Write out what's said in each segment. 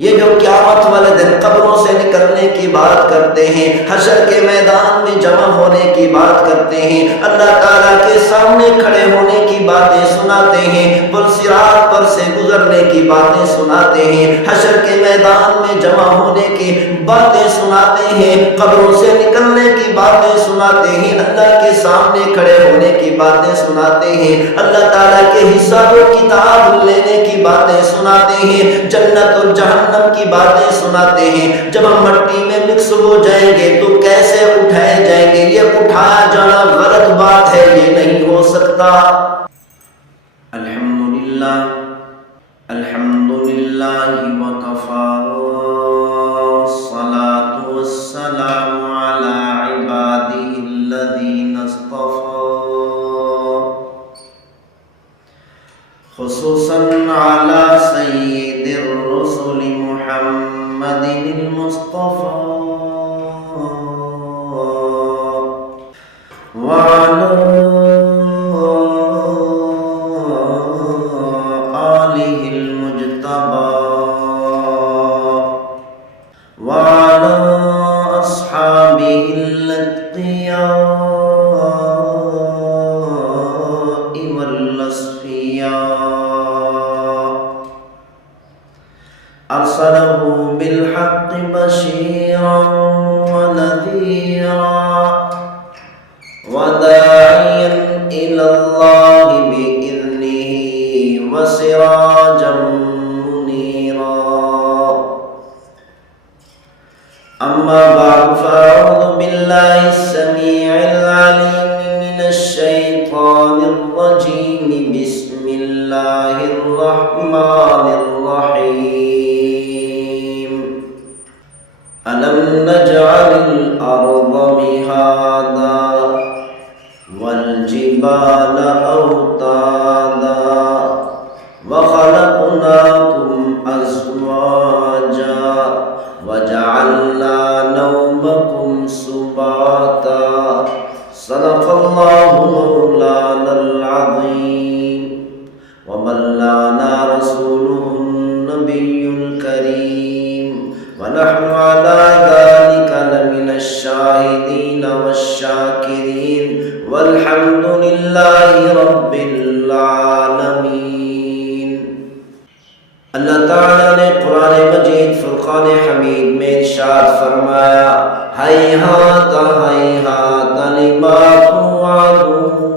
یہ جو قیامت والے دن قبروں سے نکلنے کی بات کرتے ہیں، حشر کے میدان میں جمع ہونے کی بات کرتے ہیں، اللہ تعالیٰ کے سامنے کھڑے ہونے کی باتیں سناتے ہیں، پل صراط پر سے گزرنے کی باتیں سناتے ہیں، حشر کے میدان میں جمع ہونے کی باتیں سناتے ہیں، قبروں سے نکلنے کی باتیں سناتے ہیں، اللہ کے سامنے کھڑے ہونے کی باتیں سناتے ہیں، اللہ تعالیٰ کے حساب و کتاب لینے کی باتیں سناتے ہیں، جنت اور جہنم کی باتیں سناتے ہیں۔ جب ہم مٹی میں مکس ہو جائیں گے تو کیسے اٹھائے جائیں گے؟ یہ اٹھایا جانا غلط بات ہے، یہ نہیں ہو سکتا۔ الحمدللہ الحمدللہ وکفا والصلاة والسلام علی عباده الذین اصطفى خصوصاً علی سید الرسل محمد المصطفى وعلى آله المجتبى وعلى أصحابه الأتقياء والأصفياء أرسله بالحق بشيرا ونذيرا وداعيا إلى الله بإذنه وسراجا منيرا أما بعد فأعوذ بالله السميع العليم من الشيطان الرجيم بسم الله الرحمن الرحيم ألم نجعل الأرض مهادا والجبال أوتادا وخلقناكم أزواجا وجعلنا نومكم سباتا صدق الله مولانا العظيم وبلغنا رسوله النبي الكريم ونحن على ذلك لمن الشاهدين والشاكرين والحمد لله رب العالمين۔ اللہ تعالیٰ نے قرآن مجید فرقان حمید میں ارشاد فرمایا، ہیہات ہیہات لما توعدون۔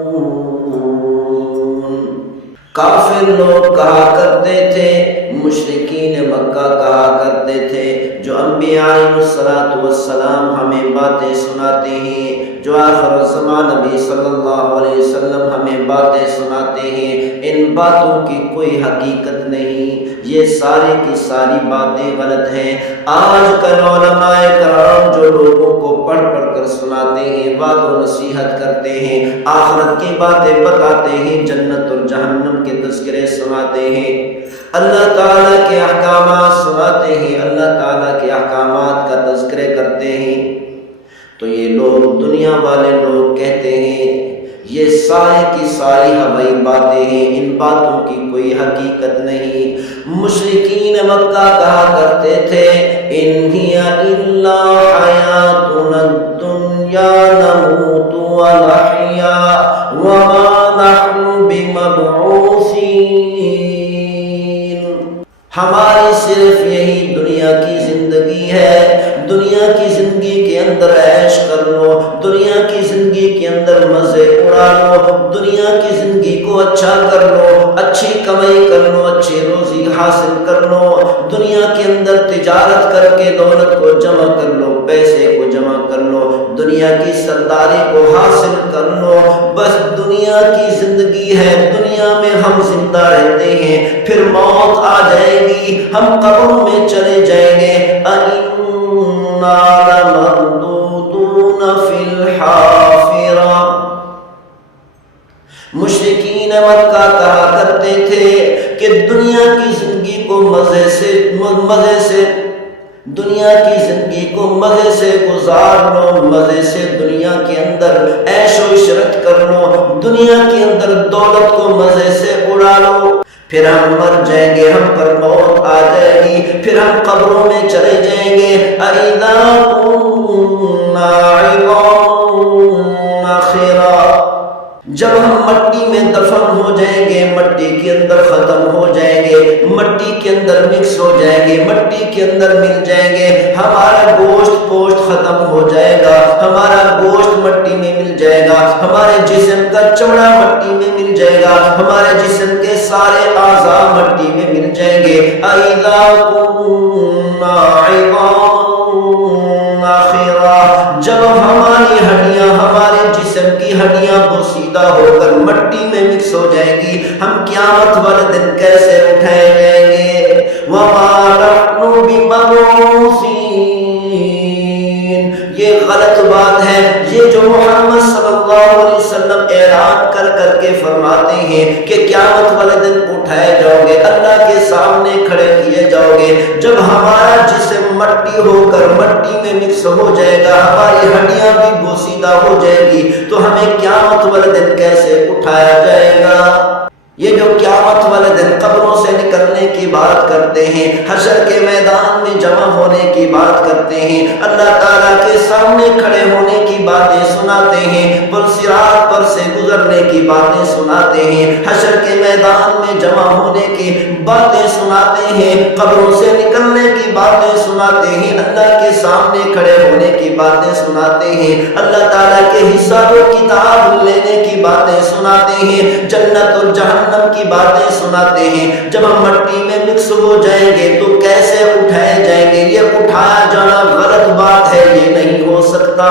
کافر لوگ کہا کرتے تھے، مشرکین مکہ کہا کرتے تھے، جو انبیاء علیہ السلام ہمیں باتیں سناتے ہیں، جو آخر الزمان نبی صلی اللہ علیہ وسلم ہمیں باتیں سناتے ہیں، ان باتوں کی کوئی حقیقت نہیں، یہ ساری کی ساری باتیں غلط ہیں۔ آج کل علماء کرام جو لوگوں کو پڑھ پڑھ کر سناتے ہیں، وعظ و نصیحت کرتے ہیں، آخرت کی باتیں بتاتے ہیں، جنت اور جہنم کے تذکرے سناتے ہیں، اللہ تعالیٰ کے احکامات سناتے ہیں، اللہ تعالیٰ کے احکامات کا تذکرے کرتے ہیں، تو یہ لوگ دنیا والے لوگ کہتے ہیں یہ ساری کی ساری ہوائی باتیں ہیں، ان باتوں کی کوئی حقیقت نہیں۔ مشرکین مکہ کہا کرتے تھے، ان ہی الا حیاتنا الدنیا نموت ونحیا وما نحن بمبعوثین۔ ہماری صرف یہی دنیا کی زندگی ہے، دنیا کی زندگی کے اندر عیش کر لو، دنیا کی زندگی کے اندر مزے اڑا لو، دنیا کی زندگی کو اچھا کر لو، اچھی کمائی کر لو، اچھی روزی حاصل کر لو، دنیا کے اندر تجارت کر کے دولت کو جمع کر لو، پیسے کو جمع کر لو، دنیا کی سرداری کو حاصل کر لو، بس دنیا کی زندگی ہے، دنیا میں ہم زندہ رہتے ہیں، پھر موت آ جائے گی، ہم قبروں میں چلے جائیں گے، اَإِنَّا لَمَرْدُودُونَ فِي الْحَافِرَةِ۔ مشرکین مکہ کہا کرتے تھے کہ دنیا کی زندگی کو مزے سے دنیا کی زندگی کو مزے سے گزار لو، مزے سے دنیا کے اندر عیش و عشرت کر لو، دنیا کے اندر دولت کو مزے سے اڑا لو، پھر ہم مر جائیں گے، ہم پر موت آ جائے گی، پھر ہم قبروں میں چلے جائیں گے۔ اَإِذَا كُنَّا عِظَامًا نَخِرَةً، جب ہم مٹی میں دفن ہو جائیں گے، مٹی کے اندر ختم ہو جائیں گے، مٹی کے اندر مکس ہو جائیں گے، مٹی کے اندر مل جائیں گے، ہمارا گوشت پوشت ختم ہو جائے گا، ہمارا گوشت مٹی میں مل جائے گا، ہمارے جسم کا چمڑا مٹی میں مل جائے گا، ہمارے جسم کے سارے اعضاء مٹی میں مل جائیں گے۔ اَإِذَا كُنَّا عِظَامًا نَخِرَةً، جب ہماری ہڈیاں، ہمارے جسم کی ہڈیاں بوسیدہ ہو کر مٹی میں مکس ہو جائیں گی، ہم قیامت والے دن کیسے اٹھائے جائیں گے؟ وَمَا نَحْنُ بِمَبْعُوثِينَ، یہ غلط بات ہے، یہ جو محمد صلی اللہ علیہ وسلم اعلان کر کر کے فرماتے ہیں کہ قیامت والے دن اٹھائے جاؤ گے، اللہ کے سامنے کھڑے کیے جاؤ گے، جب ہمارا جسم مٹی ہو کر مٹی میں مکس ہو جائے گا، ہماری ہڈیاں بھی بوسیدہ ہو جائے گی، تو ہمیں قیامت والے دن کیسے اٹھایا جائے گا؟ یہ جو قیامت والے دن قبروں سے نکلنے کی بات کرتے ہیں، حشر کے میدان میں جمع ہونے کی بات کرتے ہیں، اللہ تعالیٰ کے سامنے کھڑے ہونے کی باتیں سناتے ہیں، پل صراط پر سے گزرنے کی باتیں سناتے ہیں، حشر کے میدان میں جمع ہونے کی باتیں سناتے ہیں، قبروں سے نکلنے کی باتیں سناتے ہیں، اللہ کے سامنے کھڑے ہونے کی باتیں سناتے ہیں، اللہ تعالیٰ کے حساب و کتاب لینے کی باتیں سناتے ہیں، جنت اور جہنم کی باتیں سناتے ہیں۔ جب ہم مٹی میں مکس ہو جائیں گے تو کیسے اٹھائے جائیں گے؟ یہ اٹھایا جانا غلط بات ہے، یہ نہیں ہو سکتا۔